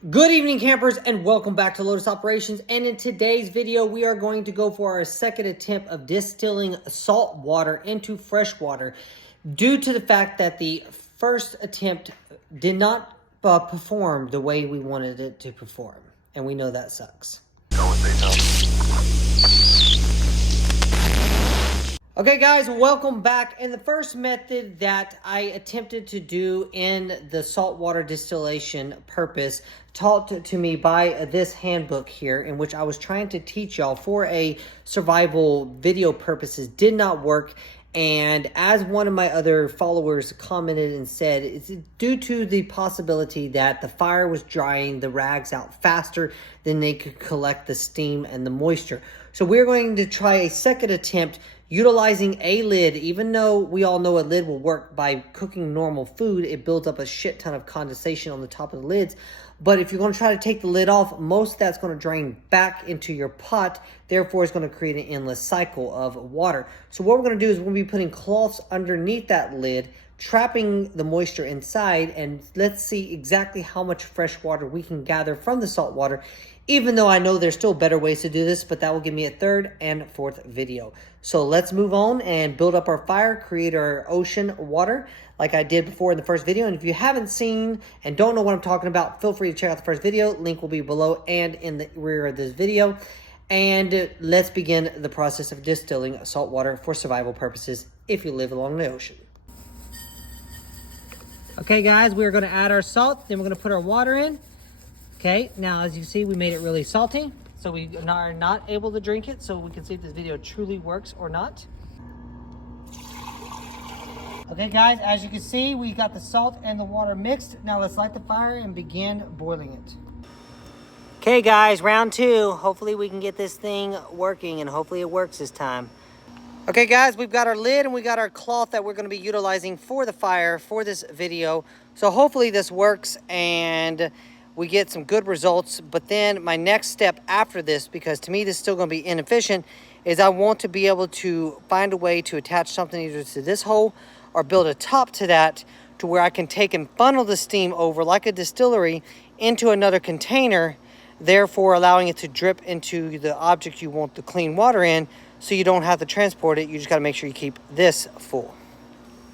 Good evening, campers, and welcome back to Lotus Operations. And in today's video, we are going to go for our second attempt of distilling salt water into fresh water due to the fact that the first attempt did not perform the way we wanted it to perform. And we know that sucks. Okay guys, welcome back. And the first method that I attempted to do in the saltwater distillation purpose taught to me by this handbook here, in which I was trying to teach y'all for a survival video purposes, did not work. And as one of my other followers commented and said, it's due to the possibility that the fire was drying the rags out faster than they could collect the steam and the moisture. So we're going to try a second attempt utilizing a lid. Even though we all know a lid will work by cooking normal food, it builds up a shit ton of condensation on the top of the lids. But if you're going to try to take the lid off, most of that's going to drain back into your pot. Therefore, it's going to create an endless cycle of water. So what we're going to do is we're going to be putting cloths underneath that lid, trapping the moisture inside, and let's see exactly how much fresh water we can gather from the salt water. Even though I know there's still better ways to do this, but that will give me a third and fourth video. So let's move on and build up our fire, create our ocean water like I did before in the first video. And if you haven't seen and don't know what I'm talking about, feel free to check out the first video. Link will be below and in the rear of this video. And let's begin the process of distilling salt water for survival purposes if you live along the ocean. Okay guys, we're going to add our salt, then we're going to put our water in. Okay, now as you see, we made it really salty, so we are not able to drink it, so we can see if this video truly works or not. Okay guys, as you can see, we got the salt and the water mixed. Now let's light the fire and begin boiling it. Okay guys, round two. Hopefully we can get this thing working, and hopefully it works this time. Okay guys, we've got our lid and we got our cloth that we're going to be utilizing for the fire for this video. So hopefully this works and we get some good results. But then my next step after this, because to me this is still going to be inefficient, is I want to be able to find a way to attach something either to this hole or build a top to that, to where I can take and funnel the steam over like a distillery into another container, therefore allowing it to drip into the object you want the clean water in, so you don't have to transport it. You just got to make sure you keep this full.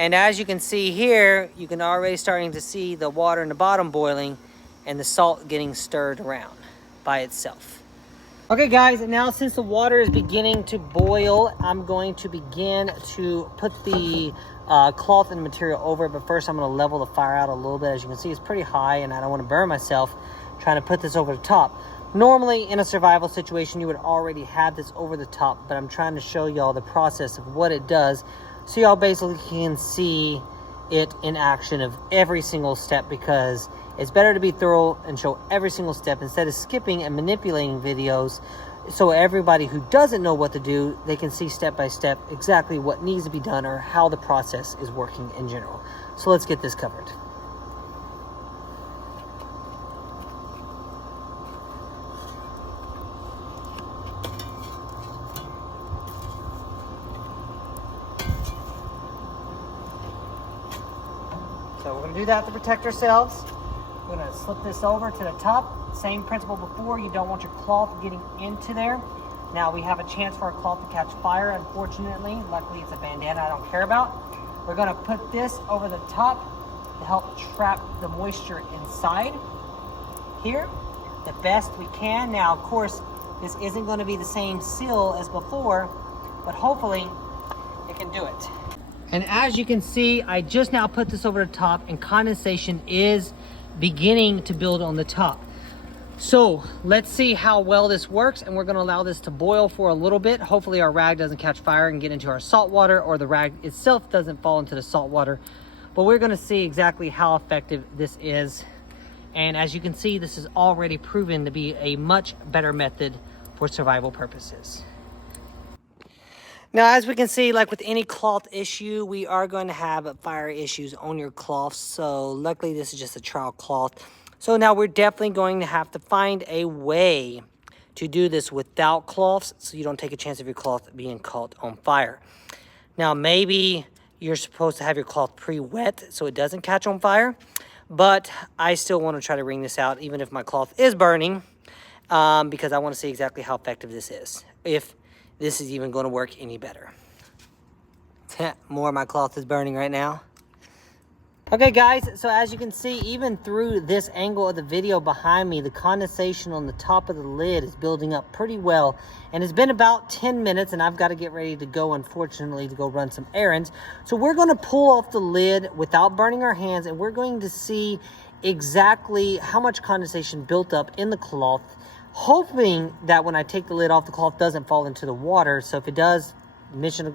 And as you can see here, you can already starting to see the water in the bottom boiling and the salt getting stirred around by itself. Okay guys, now since the water is beginning to boil, I'm going to begin to put the cloth and material over it. But first I'm going to level the fire out a little bit. As you can see, it's pretty high and I don't want to burn myself trying to put this over the top. Normally in a survival situation you would already have this over the top, but I'm trying to show y'all the process of what it does, so y'all basically can see it in action of every single step, because it's better to be thorough and show every single step instead of skipping and manipulating videos, so everybody who doesn't know what to do, they can see step by step exactly what needs to be done or how the process is working in general. So let's get this covered. So we're going to do that to protect ourselves. We're going to slip this over to the top. Same principle before. You don't want your cloth getting into there. Now we have a chance for our cloth to catch fire, unfortunately. Luckily it's a bandana I don't care about. We're going to put this over the top to help trap the moisture inside here the best we can. Now of course this isn't going to be the same seal as before, but hopefully it can do it. And as you can see, I just now put this over the top and condensation is beginning to build on the top. So let's see how well this works, and we're going to allow this to boil for a little bit. Hopefully our rag doesn't catch fire and get into our salt water, or the rag itself doesn't fall into the salt water. But we're going to see exactly how effective this is. And as you can see, this is already proven to be a much better method for survival purposes. Now, as we can see, like with any cloth issue, we are going to have fire issues on your cloth. So luckily, this is just a trial cloth. So now we're definitely going to have to find a way to do this without cloths, so you don't take a chance of your cloth being caught on fire. Now, maybe you're supposed to have your cloth pre-wet so it doesn't catch on fire. But I still want to try to wring this out, even if my cloth is burning, because I want to see exactly how effective this is, if this is even going to work any better. More of my cloth is burning right now. Okay guys, so as you can see, even through this angle of the video behind me, the condensation on the top of the lid is building up pretty well. And it's been about 10 minutes and I've got to get ready to go, unfortunately, to go run some errands. So we're going to pull off the lid without burning our hands, and we're going to see exactly how much condensation built up in the cloth, hoping that when I take the lid off, the cloth doesn't fall into the water. So if it does, mission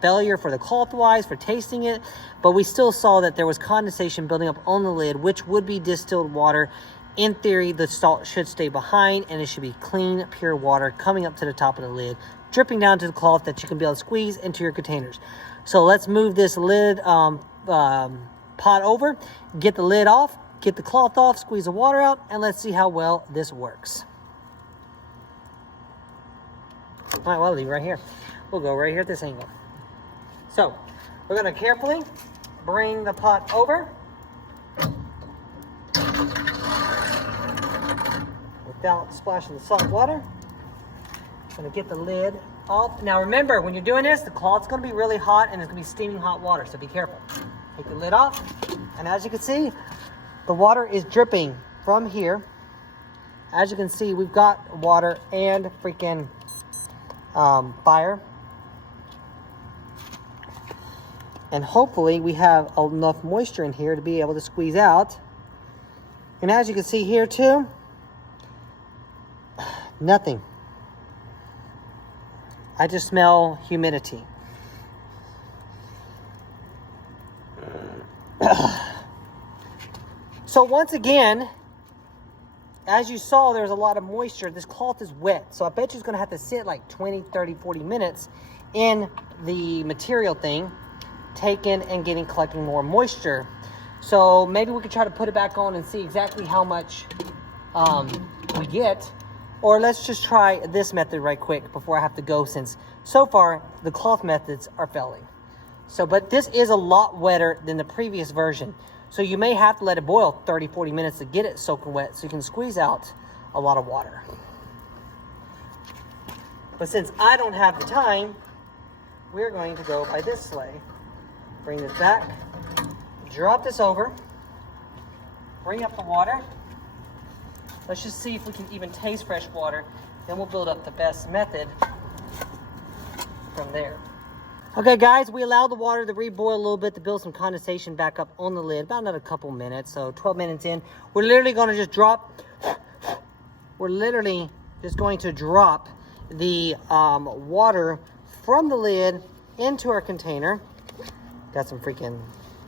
failure for the cloth wise for tasting it, but we still saw that there was condensation building up on the lid, which would be distilled water. In theory, the salt should stay behind and it should be clean, pure water coming up to the top of the lid, dripping down to the cloth that you can be able to squeeze into your containers. So let's move this lid pot over, get the lid off, get the cloth off, squeeze the water out, and let's see how well this works. All right, well, I'll leave it right here. We'll go right here at this angle. So we're going to carefully bring the pot over without splashing the salt water. Going to get the lid off. Now remember, when you're doing this, the cloth's going to be really hot and it's going to be steaming hot water, so be careful. Take the lid off, and as you can see, the water is dripping from here. As you can see, we've got water and freaking fire. And hopefully we have enough moisture in here to be able to squeeze out. And as you can see here too, nothing. I just smell humidity. So once again, as you saw, there's a lot of moisture. This cloth is wet, so I bet you it's going to have to sit like 20, 30, 40 minutes in the material thing, taking and collecting more moisture. So maybe we could try to put it back on and see exactly how much we get. Or let's just try this method right quick before I have to go, since so far the cloth methods are failing. So, but this is a lot wetter than the previous version. So you may have to let it boil 30, 40 minutes to get it soaking wet so you can squeeze out a lot of water. But since I don't have the time, we're going to go by this sleigh. Bring this back, drop this over, bring up the water. Let's just see if we can even taste fresh water. Then we'll build up the best method from there. Okay guys, we allowed the water to reboil a little bit to build some condensation back up on the lid, about another couple minutes. So 12 minutes in, we're literally going to just drop the water from the lid into our container. Got some freaking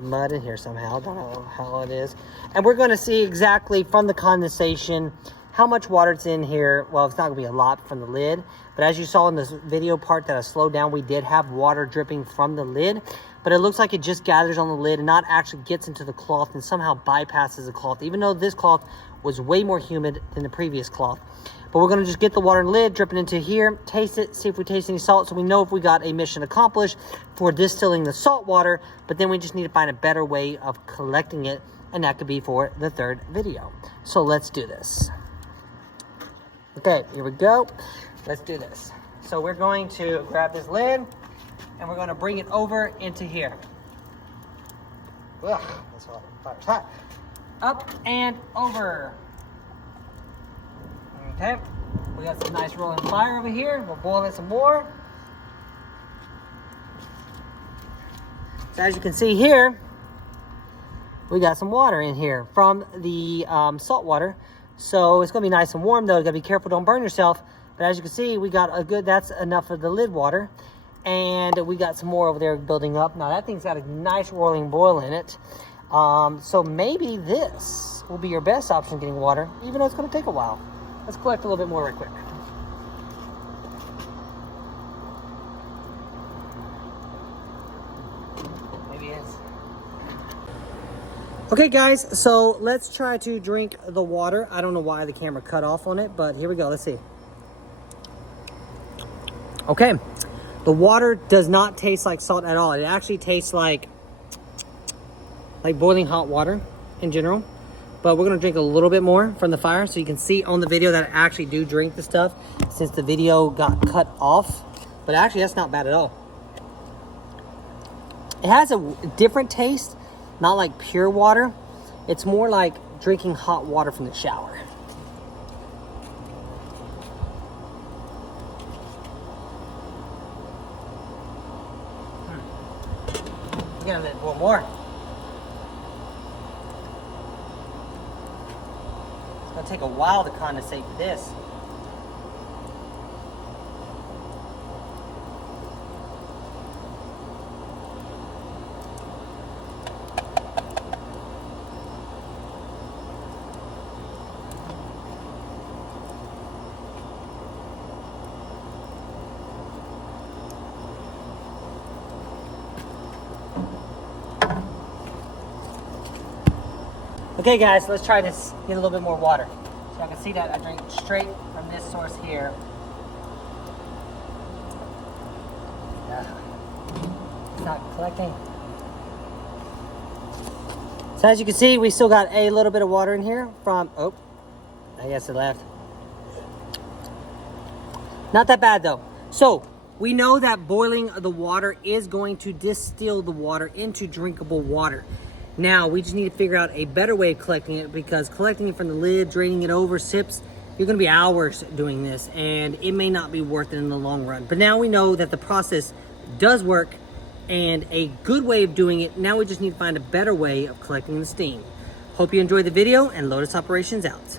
mud in here somehow, don't know how it is. And we're going to see exactly from the condensation how much water it's in here. Well, it's not going to be a lot from the lid, but as you saw in this video part that I slowed down, we did have water dripping from the lid, but it looks like it just gathers on the lid and not actually gets into the cloth and somehow bypasses the cloth, even though this cloth was way more humid than the previous cloth. But we're going to just get the water in the lid, dripping into here, taste it, see if we taste any salt, so we know if we got a mission accomplished for distilling the salt water. But then we just need to find a better way of collecting it, and that could be for the third video. So let's do this. Okay, here we go. Let's do this. So we're going to grab this lid and we're going to bring it over into here. Ugh, that's hot. Fire's hot. Up and over. Okay, we got some nice rolling fire over here. We'll boil it some more. So as you can see here, we got some water in here from the salt water. So it's going to be nice and warm though. You got to be careful, don't burn yourself. But as you can see, we got a good, that's enough of the lid water. And we got some more over there building up. Now that thing's got a nice rolling boil in it. So maybe this will be your best option getting water, even though it's going to take a while. Let's collect a little bit more right quick. Maybe it is. Okay guys, so let's try to drink the water. I don't know why the camera cut off on it, but here we go. Let's see. Okay, the water does not taste like salt at all. It actually tastes like boiling hot water. in general, but we're gonna drink a little bit more from the fire so you can see on the video that I actually do drink the stuff since the video got cut off. But actually, that's not bad at all. It has a different taste, not like pure water. It's more like drinking hot water from the shower. We're gonna let it boil more. It's gonna take a while to condensate for this. Okay guys, let's try this, get a little bit more water. So y'all can see that I drink straight from this source here. It's not collecting. So as you can see, we still got a little bit of water in here from, oh, I guess it left. Not that bad though. So we know that boiling the water is going to distill the water into drinkable water. Now, we just need to figure out a better way of collecting it, because collecting it from the lid, draining it over sips, you're gonna be hours doing this and it may not be worth it in the long run. But now we know that the process does work and a good way of doing it. Now we just need to find a better way of collecting the steam. Hope you enjoyed the video, and Lotus Operations out.